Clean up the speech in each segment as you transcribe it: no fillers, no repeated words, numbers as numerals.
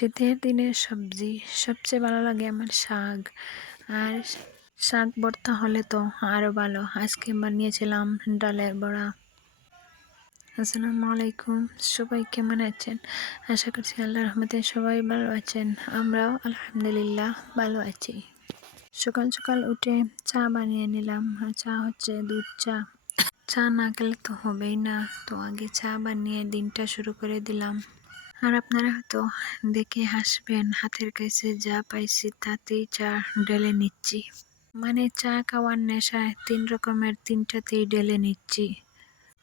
শীতের দিনের সবজি সবচেয়ে ভালো লাগে আমার শাক। আর শাক ভর্তা হলে তো আরও ভালো। আজকে বানিয়েছিলাম ডালের বড়া। আসসালামু আলাইকুম, সবাই কেমন আছেন? আশা করছি আল্লাহর রহমতে সবাই ভালো আছেন। আমরাও আলহামদুলিল্লাহ ভালো আছি। সকাল সকাল উঠে চা বানিয়ে নিলাম। আর চা হচ্ছে দুধ চা। চা না খেলে তো হবেই না, তো আগে চা বানিয়ে দিনটা শুরু করে দিলাম। আর আপনারা হয়তো দেখে হাসবেন, হাতের কাছে যা পাইছি তাতেই চা ঢেলে নিচ্ছি। মানে চা খাওয়ার নেশায় 3 রকমের 3টাতেই ঢেলে নিচ্ছি।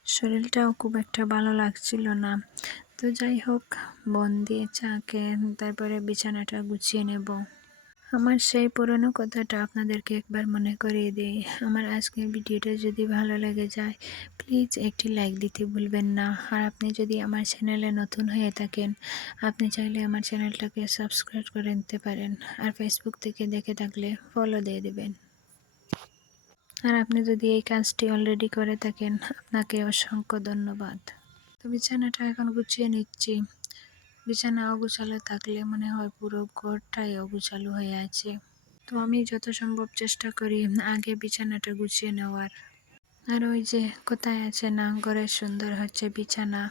শরীরটাও খুব একটা ভালো লাগছিল না, তো যাই হোক মন দিয়ে চাকে তারপরে বিছানাটা গুছিয়ে নেব। আমার সেই পুরনো কথাটা আপনাদেরকে একবার মনে করিয়ে দিই। আমার আজকের ভিডিওটা যদি ভালো লেগে যায় প্লিজ একটি লাইক দিতে ভুলবেন না। আর আপনি যদি আমার চ্যানেলে নতুন হয়ে থাকেন, আপনি চাইলে আমার চ্যানেলটাকে সাবস্ক্রাইব করে নিতে পারেন। আর ফেসবুক থেকে দেখে থাকলে ফলো দিয়ে দেবেন। আর আপনি যদি এই কাজটি অলরেডি করে থাকেন, আপনাকে অসংখ্য ধন্যবাদ। তো বিছানাটা এখন গুছিয়ে নিচ্ছি। বিছানা অগুছালো থাকলে মনে হয় পুরো ঘরটাই অগুছালো হয়ে আছে। তো আমি যত সম্ভব চেষ্টা করি আগে বিছানাটা গুছিয়ে নেওয়ার। আর ওই যে কোথায় আছে না, ঘরের সুন্দর হচ্ছে বিছানা।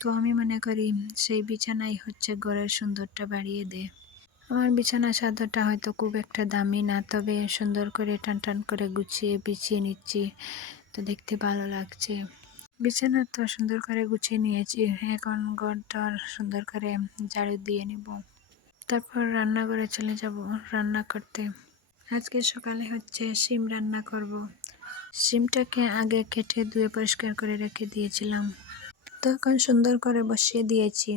তো আমি মনে করি সেই বিছানাই হচ্ছে ঘরের সুন্দরটা বাড়িয়ে দেয়। আমার বিছানা চাদরটা হয়তো খুব একটা দামি না, তবে সুন্দর করে টান টান করে গুছিয়ে বিছিয়ে নিচ্ছি, তো দেখতে ভালো লাগছে। বিছানা তো সুন্দর করে গুছিয়ে নিয়েছি, এখন ঘরটা সুন্দর করে ঝাড়ু দিয়ে নিব। তারপর রান্নাঘরে চলে যাব রান্না করতে। আজকে সকালে হচ্ছে শিম রান্না করব। শিমটাকে আগে কেটে ধুয়ে পরিষ্কার করে রেখে দিয়েছিলাম, তো এখন সুন্দর করে বসিয়ে দিয়েছি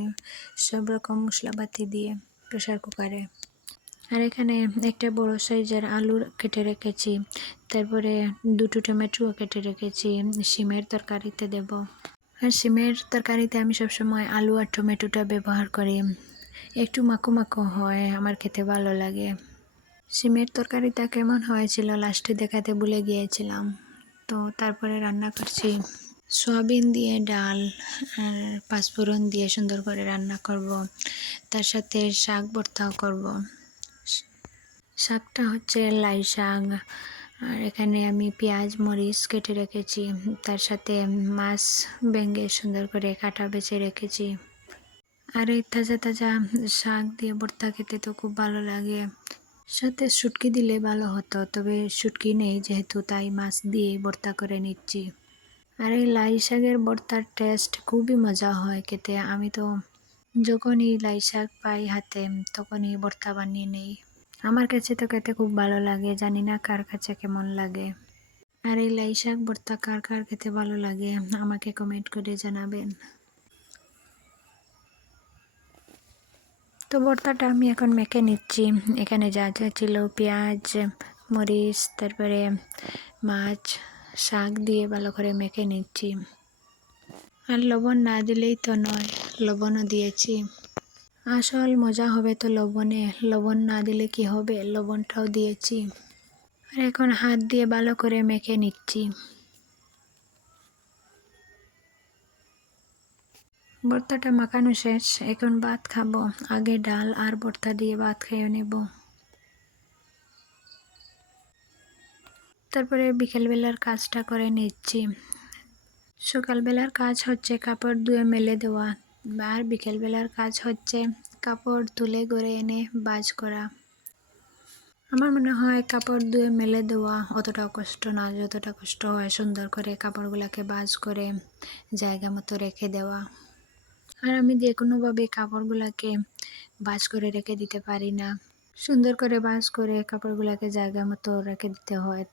সব রকম মশলাপাতি দিয়ে প্রেসার কুকারে। আর এখানে একটা বড় সাইজের আলু কেটে রেখেছি, তারপরে 2টো টমেটো কেটে রেখেছি শিমের তরকারিতে দেব। আর শিমের তরকারিতে আমি সবসময় আলু আর টমেটোটা ব্যবহার করি, একটু মাখো মাখো হয়, আমার খেতে ভালো লাগে। শিমের তরকারিটা কেমন হয়েছিল লাস্টে দেখাতে ভুলে গিয়েছিলাম। তো তারপরে রান্না করছি সয়াবিন দিয়ে ডাল আর পাঁচফোড়ন দিয়ে সুন্দর করে রান্না করব। তার সাথে শাক ভর্তাও করব। শাকটা হচ্ছে লাই শাক। আর এখানে আমি পেঁয়াজ মরিচ কেটে রেখেছি, তার সাথে মাছ ভেঙে সুন্দর করে কাটা বেছে রেখেছি। আর এই তাজা তাজা শাক দিয়ে ভর্তা খেতে তো খুব ভালো লাগে। সাথে শুটকি দিলে ভালো হতো, তবে শুটকি নেই যেহেতু, তাই মাছ দিয়ে ভর্তা করে নিচ্ছি। আর এই লাই শাকের ভর্তার টেস্ট খুবই মজা হয় খেতে। আমি তো যখনই লাই শাক পাই হাতে তখনই ভর্তা বানিয়ে নেই। আমার কাছে তো খেতে খুব ভালো লাগে, জানি না কার কাছে কেমন লাগে। আর এই লাই শাক ভর্তা কার কার খেতে ভালো লাগে আমাকে কমেন্ট করে জানাবেন। তো ভর্তাটা আমি এখন মেখে নিচ্ছি। এখানে যা যা ছিল পেঁয়াজ মরিচ তারপরে মাছ শাক দিয়ে ভালো করে মেখে নিচ্ছি। আর লবণ না দিলেই তো নয়, লবণও দিয়েছি। আসল মজা হবে তো লবণে, লবণ না দিলে কি হবে, লবণটাও দিয়েছি। আর এখন হাত দিয়ে ভালো করে মেখে নিচ্ছি। ভর্তাটা মাখানো শেষ, এখন ভাত খাবো। আগে ডাল আর ভর্তা দিয়ে ভাত খেয়ে নেব। তারপরে বিকেলবেলার কাজটা করে নিচ্ছি। সকালবেলার কাজ হচ্ছে কাপড় ধুয়ে মেলে দেওয়া, আর বিকেলবেলার কাজ হচ্ছে কাপড় তুলে ঘরে এনে ভাঁজ করা। আমার মনে হয় কাপড় ধুয়ে মেলে দেওয়া অতটাও কষ্ট না, যতটা কষ্ট হয় সুন্দর করে কাপড়গুলোকে ভাঁজ করে জায়গা মতো রেখে দেওয়া। আর আমি যে কোনোভাবে কাপড়গুলোকে ভাঁজ করে রেখে দিতে পারি না। সুন্দর করে ভাঁজ করে কাপড়গুলোকে জায়গা মতো রেখে দিতে হয়,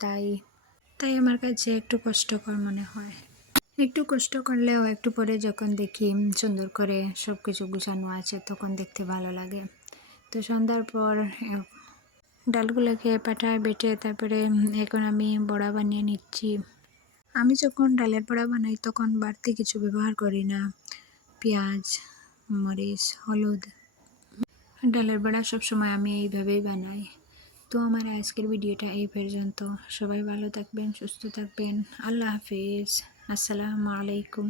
তাই আমার কাছে একটু কষ্টকর মনে হয়। একটু কষ্ট করলেও একটু পরে যখন দেখি সুন্দর করে সব কিছু গুছানো আছে তখন দেখতে ভালো লাগে। তো সন্ধ্যার পর ডালগুলোকে পাটায় বেটে তারপরে এখন আমি বড়া বানিয়ে নিচ্ছি। আমি যখন ডালের বড়া বানাই তখন বাড়তি কিছু ব্যবহার করি না, পেঁয়াজ মরিচ হলুদ। ডালের বড়া সবসময় আমি এইভাবেই বানাই। তো আমার আজকের ভিডিওটা এই পর্যন্ত। সবাই ভালো থাকবেন, সুস্থ থাকবেন। আল্লাহ হাফিজ, আসসালামু আলাইকুম।